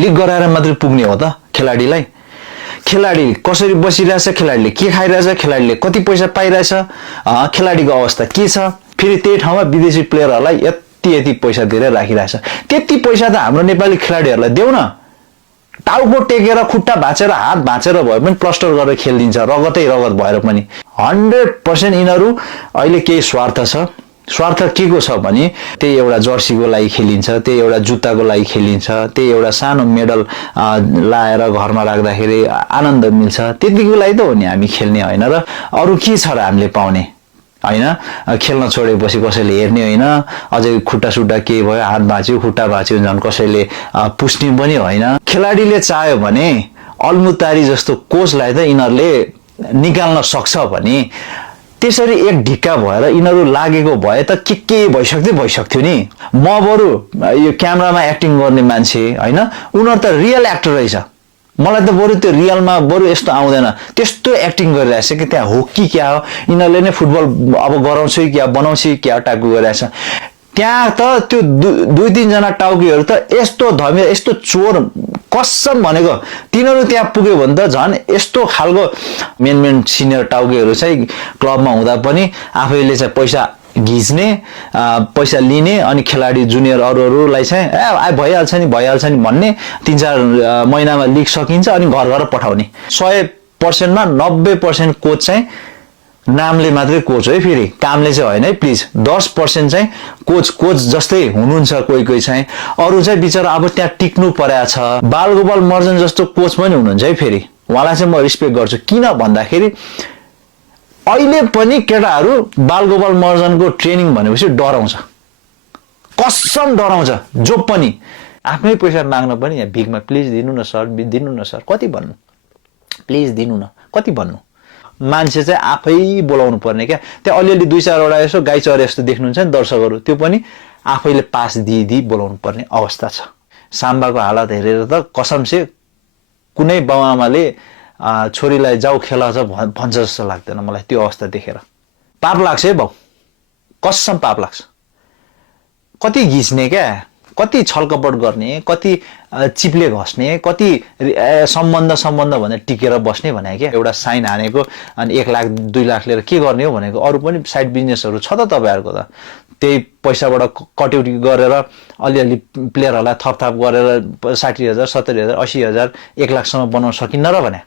League गराएर मात्रै पुग्ने हो त खेलाडीलाई? खेलाडी कसरी बसिरहेछ, खेलाडीले के खाइरहेछ, खेलाडीले कति पैसा पाइरहेछ, खेलाडीको अवस्था के छ, फेरि त्यही ठाउँमा विदेशी प्लेयरहरूलाई यति पैसा दिएर राखिरहेछ। त्यति पैसा त हाम्रो नेपाली खेलाडीहरूलाई देऊ न। टाउको टेकेर खुट्टा भाँचेर हात भाँचेर भए पनि प्लस्टर गरेर खेलिदिन्छ, रगतै रगत भएर पनि। 100% यिनीहरू अहिले केही स्वार्थ छ। स्वार्थ के को छ भने त्यही एउटा जर्सीको लागि खेलिन्छ, त्यही एउटा जुत्ताको लागि खेलिन्छ, त्यही एउटा सानो मेडल लाएर घरमा राख्दाखेरि आनन्द मिल्छ, त्यतिको लागि त हो नि हामी खेल्ने होइन। र अरू के छ र हामीले पाउने होइन? खेल्न छोडेपछि कसैले हेर्ने होइन, अझै खुट्टा सुट्टा के भयो, हात भाँच्यो खुट्टा भाँच्यो झन् कसैले पुस्ने पनि होइन। खेलाडीले चाह्यो भने अल्मुतारी जस्तो कोचलाई त यिनीहरूले निकाल्न सक्छ भने त्यसरी एक ढिक्का भएर यिनीहरू लागेको भए त के भइसक्थ्यो नि। म बरु यो क्यामेरामा एक्टिङ गर्ने मान्छे होइन, उनीहरू त रियल एक्टर रहेछ। मलाई त बरु त्यो रियलमा बरु यस्तो आउँदैन, त्यस्तो एक्टिङ गरिरहेछ कि त्यहाँ हो कि क्या हो, यिनीहरूले नै फुटबल अब गराउँछु क्या बनाउँछु क्या टाइपको गरिरहेछ। त्यहाँ त त्यो दुई तीनजना टाउकीहरू त यस्तो धमिलो यस्तो चोर कसम भनेको, तिनीहरू त्यहाँ पुग्यो भने त झन् यस्तो खालको मेन सिनियर टाउकीहरू चाहिँ क्लबमा हुँदा पनि आफैले चाहिँ पैसा घिच्ने, पैसा लिने, अनि खेलाडी जुनियर अरूलाई चाहिँ भइहाल्छ नि भन्ने, 3-4 महिनामा लिग सकिन्छ अनि घर पठाउने। 100% मा 90% कोच चाहिँ नामले मात्रै कोच है, फेरि कामले चाहिँ होइन है प्लिज। 10% चाहिँ कोच जस्तै हुनुहुन्छ कोही चाहिँ, अरू चाहिँ बिचरा अब त्यहाँ टिक्नु परेको छ। बालगोपाल मर्जन जस्तो कोच पनि हुनुहुन्छ है, फेरि उहाँलाई चाहिँ म रिस्पेक्ट गर्छु। किन भन्दाखेरि अहिले पनि केटाहरू बालगोपाल मर्जनको ट्रेनिङ भनेपछि डराउँछ, कसम डराउँछ। जो पनि आफ्नै पैसा माग्न पनि यहाँ भिखमा प्लिज दिनु न सर, कति भन्नु, प्लिज दिनु न, कति भन्नु। मान्छे चाहिँ आफै बोलाउनु पर्ने क्या। त्यहाँ अलिअलि 2-4वटा यसो गाई चरे जस्तो देख्नुहुन्छ नि दर्शकहरू, त्यो पनि आफैले पास दिई बोलाउनु पर्ने अवस्था छ। साम्बाको हालत हेरेर त कसम से कुनै बाउआमाले छोरीलाई जाऊ खेला छ भन्छ जस्तो लाग्दैन मलाई त्यो अवस्था देखेर। पाप लाग्छ है बाउ, कसम पाप लाग्छ। कति घिच्ने क्या, कति छलकपट गर्ने, कति चिप्ले घस्ने, कति सम्बन्ध भनेर टिकेर बस्ने भने क्या। एउटा साइन हानेको अनि 1 लाख 2 लाख लिएर के गर्ने हो भनेको। अरू पनि साइड बिजनेसहरू छ त तपाईँहरूको त, त्यही पैसाबाट कटौती गरेर अलिअलि प्लेयरहरूलाई थपथाप गरेर 60,000 70,000 80,000 1 लाखसम्म बनाउन सकिन्न र भने।